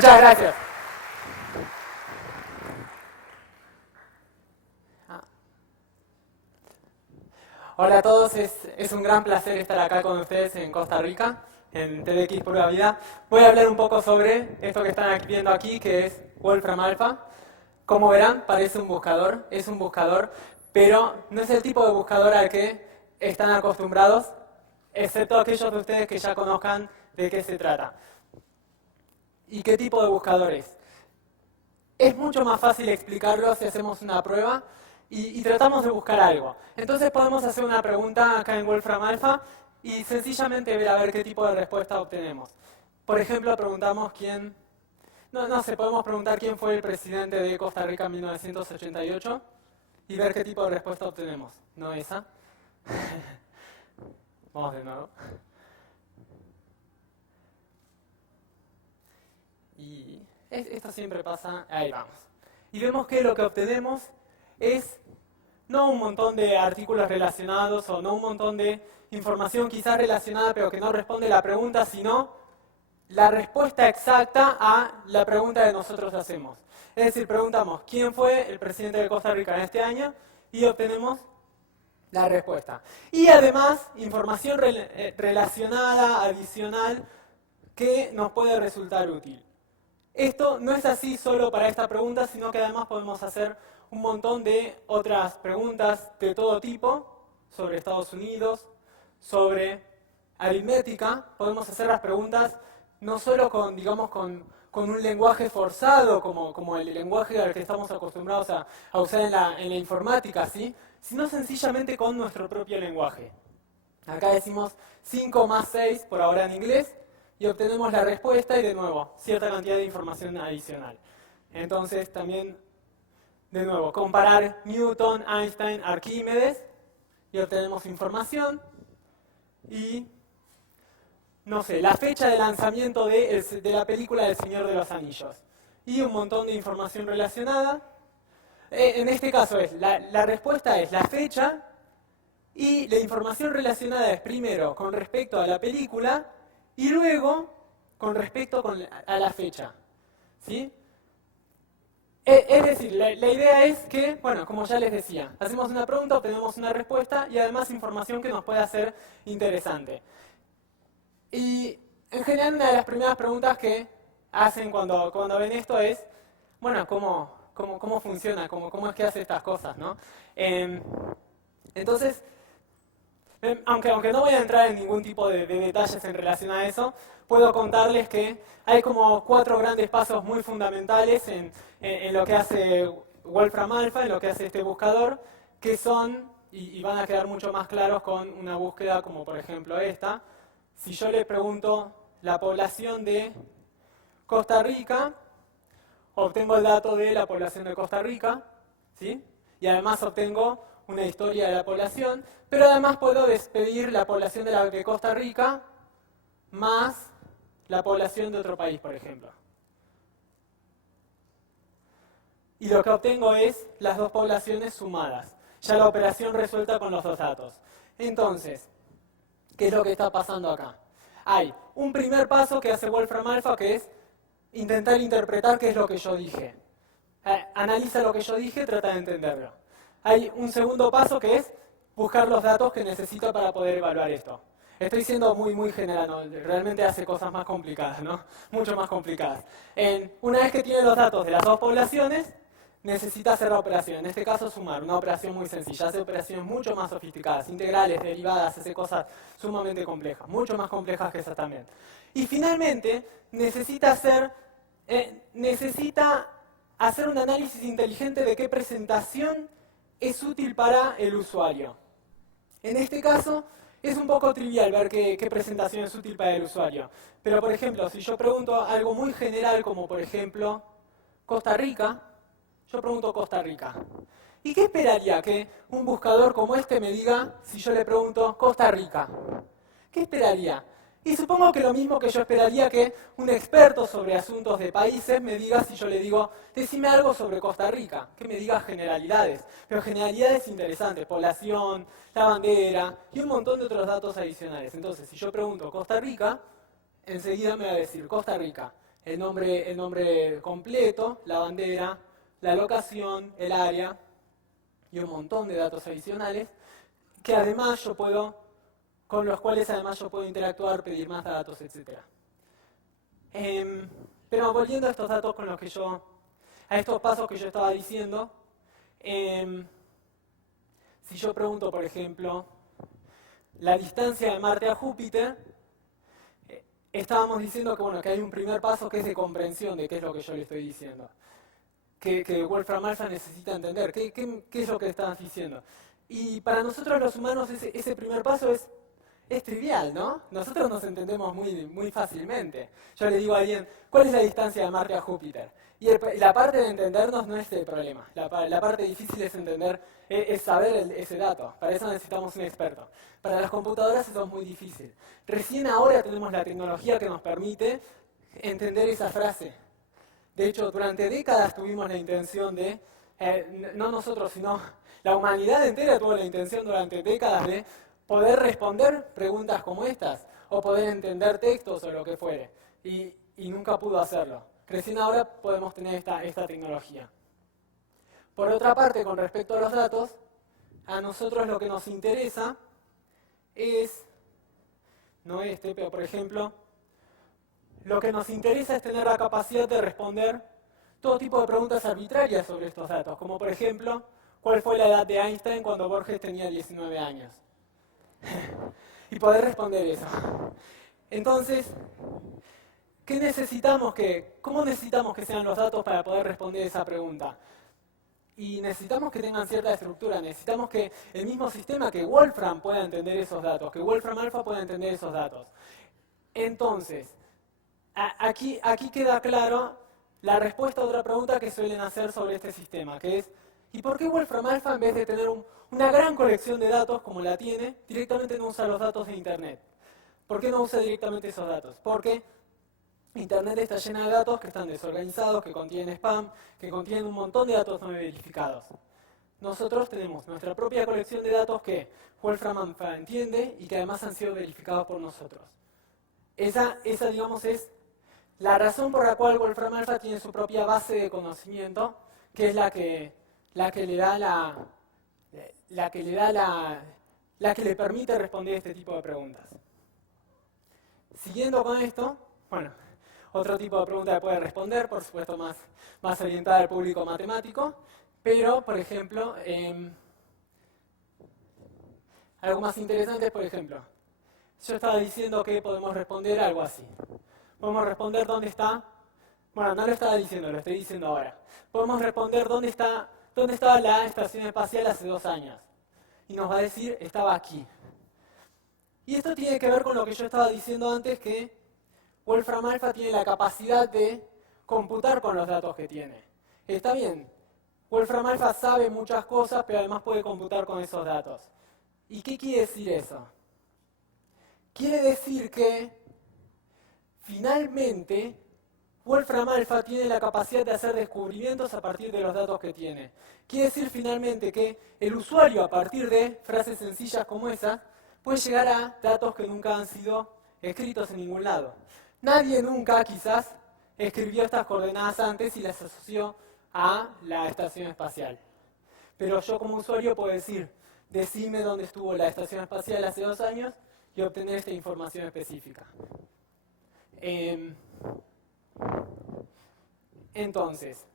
Muchas gracias. Hola a todos, es un gran placer estar acá con ustedes en Costa Rica, en TEDx Pura Vida. Voy a hablar un poco sobre esto que están viendo aquí, que es Wolfram Alpha. Como verán, parece un buscador, es un buscador, pero no es el tipo de buscador al que están acostumbrados, excepto aquellos de ustedes que ya conozcan de qué se trata. ¿Y qué tipo de buscador es? Es mucho más fácil explicarlo si hacemos una prueba y tratamos de buscar algo. Entonces podemos hacer una pregunta acá en Wolfram Alpha y sencillamente ver a ver qué tipo de respuesta obtenemos. Por ejemplo, preguntamos quién... No sé, podemos preguntar quién fue el presidente de Costa Rica en 1988 y ver qué tipo de respuesta obtenemos. No esa. Vamos de nuevo. Y esto siempre pasa, ahí vamos. Y vemos que lo que obtenemos es no un montón de artículos relacionados o no un montón de información quizás relacionada pero que no responde la pregunta, sino la respuesta exacta a la pregunta que nosotros hacemos. Es decir, preguntamos quién fue el presidente de Costa Rica en este año y obtenemos la respuesta. Y además, información relacionada, adicional, que nos puede resultar útil. Esto no es así solo para esta pregunta, sino que además podemos hacer un montón de otras preguntas de todo tipo, sobre Estados Unidos, sobre aritmética. Podemos hacer las preguntas no solo con, digamos, con un lenguaje forzado, como el lenguaje al que estamos acostumbrados a usar en la informática, ¿sí? Sino sencillamente con nuestro propio lenguaje. Acá decimos 5 más 6, por ahora en inglés, y obtenemos la respuesta y de nuevo, cierta cantidad de información adicional. Entonces también, de nuevo, comparar Newton, Einstein, Arquímedes, y obtenemos información. Y, no sé, la fecha de lanzamiento de la película del Señor de los Anillos. Y un montón de información relacionada. En este caso la respuesta es la fecha, y la información relacionada es primero con respecto a la película, y luego con respecto a la fecha. ¿Sí? Es decir, la idea es que, bueno, como ya les decía, hacemos una pregunta, obtenemos una respuesta y además información que nos puede hacer interesante. Y en general una de las primeras preguntas que hacen cuando ven esto es, bueno, ¿cómo funciona? ¿Cómo es que hace estas cosas? ¿No? Entonces, aunque no voy a entrar en ningún tipo de detalles en relación a eso, puedo contarles que hay como 4 grandes pasos muy fundamentales en lo que hace Wolfram Alpha, en lo que hace este buscador, que son, y van a quedar mucho más claros con una búsqueda como por ejemplo esta. Si yo le pregunto la población de Costa Rica, obtengo el dato de la población de Costa Rica, ¿sí? Y además obtengo una historia de la población, pero además puedo despedir la población de Costa Rica más la población de otro país, por ejemplo. Y lo que obtengo es las dos poblaciones sumadas, ya la operación resuelta con los dos datos. Entonces, ¿qué es lo que está pasando acá? Hay un primer paso que hace Wolfram Alpha, que es intentar interpretar qué es lo que yo dije. Analiza lo que yo dije, trata de entenderlo. Hay un segundo paso que es buscar los datos que necesito para poder evaluar esto. Estoy siendo muy general, ¿no? Realmente hace cosas más complicadas, ¿no? Mucho más complicadas. Una vez que tiene los datos de las dos poblaciones, necesita hacer la operación. En este caso, sumar. Una operación muy sencilla. Hace operaciones mucho más sofisticadas, integrales, derivadas, hace cosas sumamente complejas, mucho más complejas que esas también. Y finalmente, necesita hacer un análisis inteligente de qué presentación es útil para el usuario. En este caso, es un poco trivial ver qué presentación es útil para el usuario. Pero, por ejemplo, si yo pregunto algo muy general, como por ejemplo, Costa Rica, yo pregunto Costa Rica. ¿Y qué esperaría que un buscador como este me diga si yo le pregunto Costa Rica? ¿Qué esperaría? Y supongo que lo mismo que yo esperaría que un experto sobre asuntos de países me diga si yo le digo, decime algo sobre Costa Rica, que me diga generalidades, pero generalidades interesantes, población, la bandera y un montón de otros datos adicionales. Entonces, si yo pregunto Costa Rica, enseguida me va a decir Costa Rica, el nombre completo, la bandera, la locación, el área y un montón de datos adicionales que además con los cuales además yo puedo interactuar, pedir más datos, etc. Pero volviendo a estos datos a estos pasos que yo estaba diciendo, si yo pregunto, por ejemplo, la distancia de Marte a Júpiter, estábamos diciendo que hay un primer paso que es de comprensión de qué es lo que yo le estoy diciendo. Que Wolfram Alpha necesita entender qué es lo que estás diciendo. Y para nosotros los humanos ese primer paso es trivial, ¿no? Nosotros nos entendemos muy fácilmente. Yo le digo a alguien, ¿cuál es la distancia de Marte a Júpiter? Y la parte de entendernos no es el problema. La parte difícil es entender, es saber ese dato. Para eso necesitamos un experto. Para las computadoras eso es muy difícil. Recién ahora tenemos la tecnología que nos permite entender esa frase. De hecho, durante décadas tuvimos la intención no nosotros, sino la humanidad entera tuvo la intención durante décadas de poder responder preguntas como estas, o poder entender textos o lo que fuere, y nunca pudo hacerlo. Recién ahora podemos tener esta tecnología. Por otra parte, con respecto a los datos, a nosotros lo que nos interesa es, no pero por ejemplo, lo que nos interesa es tener la capacidad de responder todo tipo de preguntas arbitrarias sobre estos datos, como por ejemplo, ¿cuál fue la edad de Einstein cuando Borges tenía 19 años? Y poder responder eso. Entonces, ¿cómo necesitamos que sean los datos para poder responder esa pregunta? Y necesitamos que tengan cierta estructura, necesitamos que el mismo sistema, que Wolfram pueda entender esos datos, que Wolfram Alpha pueda entender esos datos. Entonces, aquí queda claro la respuesta a otra pregunta que suelen hacer sobre este sistema, que es, ¿y por qué Wolfram Alpha, en vez de tener una gran colección de datos como la tiene, directamente no usa los datos de Internet? ¿Por qué no usa directamente esos datos? Porque Internet está llena de datos que están desorganizados, que contienen spam, que contienen un montón de datos no verificados. Nosotros tenemos nuestra propia colección de datos que Wolfram Alpha entiende y que además han sido verificados por nosotros. Esa digamos, es la razón por la cual Wolfram Alpha tiene su propia base de conocimiento, que es la que le permite responder este tipo de preguntas. Siguiendo con esto, otro tipo de pregunta que puede responder, por supuesto más orientada al público matemático, pero, por ejemplo, algo más interesante es, por ejemplo, yo estaba diciendo que podemos responder algo así. Podemos responder dónde está, no lo estaba diciendo, lo estoy diciendo ahora. Podemos responder dónde estaba la estación espacial hace 2 años. Y nos va a decir, estaba aquí. Y esto tiene que ver con lo que yo estaba diciendo antes, que Wolfram Alpha tiene la capacidad de computar con los datos que tiene. Está bien, Wolfram Alpha sabe muchas cosas, pero además puede computar con esos datos. ¿Y qué quiere decir eso? Quiere decir que, finalmente, Wolfram Alpha tiene la capacidad de hacer descubrimientos a partir de los datos que tiene. Quiere decir, finalmente, que el usuario, a partir de frases sencillas como esa, puede llegar a datos que nunca han sido escritos en ningún lado. Nadie nunca, quizás, escribió estas coordenadas antes y las asoció a la estación espacial. Pero yo como usuario puedo decir, decime dónde estuvo la estación espacial hace 2 años y obtener esta información específica. Entonces,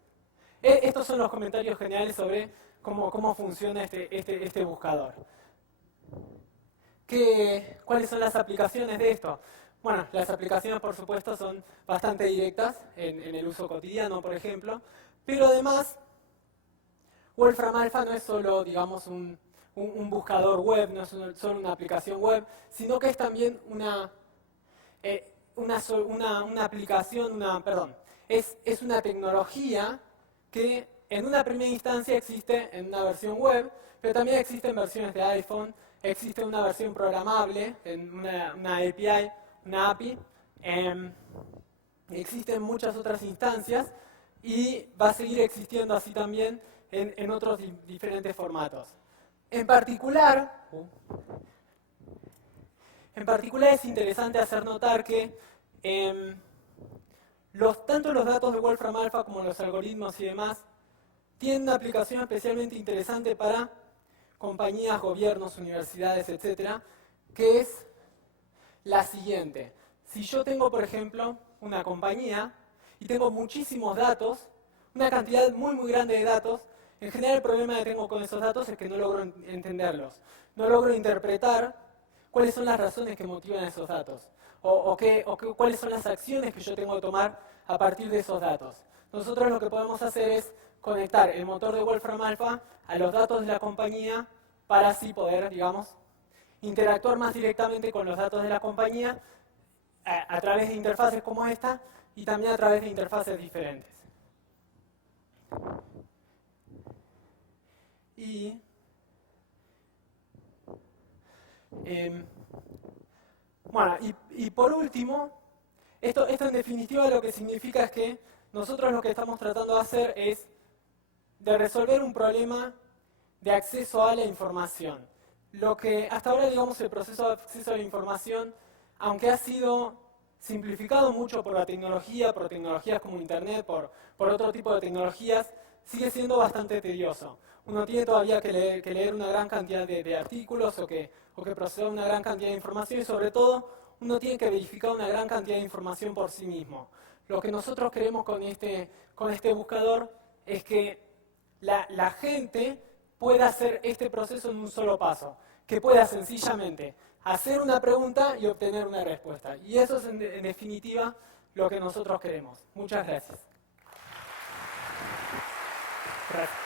estos son los comentarios generales sobre cómo funciona este buscador. ¿Cuáles son las aplicaciones de esto? Bueno, las aplicaciones, por supuesto, son bastante directas en el uso cotidiano, por ejemplo, pero además, Wolfram Alpha no es solo, digamos, un buscador web, no es solo una aplicación web, sino que es también una aplicación, es una tecnología que en una primera instancia existe en una versión web, pero también existe en versiones de iPhone, existe una versión programable, en una API, una API, existen muchas otras instancias y va a seguir existiendo así también en otros diferentes formatos. En particular es interesante hacer notar que tanto los datos de Wolfram Alpha como los algoritmos y demás tienen una aplicación especialmente interesante para compañías, gobiernos, universidades, etcétera, que es la siguiente. Si yo tengo, por ejemplo, una compañía y tengo muchísimos datos, una cantidad muy grande de datos, en general el problema que tengo con esos datos es que no logro entenderlos. No logro interpretar cuáles son las razones que motivan esos datos. Cuáles son las acciones que yo tengo que tomar a partir de esos datos. Nosotros lo que podemos hacer es conectar el motor de Wolfram Alpha a los datos de la compañía para así poder, digamos, interactuar más directamente con los datos de la compañía a través de interfaces como esta y también a través de interfaces diferentes. Y por último, esto en definitiva lo que significa es que nosotros lo que estamos tratando de hacer es de resolver un problema de acceso a la información. Lo que hasta ahora, digamos, el proceso de acceso a la información, aunque ha sido simplificado mucho por la tecnología, por tecnologías como Internet, por otro tipo de tecnologías, sigue siendo bastante tedioso. Uno tiene todavía que leer una gran cantidad de artículos o que procesar una gran cantidad de información y sobre todo uno tiene que verificar una gran cantidad de información por sí mismo. Lo que nosotros queremos con este buscador es que la gente pueda hacer este proceso en un solo paso, que pueda sencillamente hacer una pregunta y obtener una respuesta. Y eso es en definitiva lo que nosotros queremos. Muchas gracias. Gracias.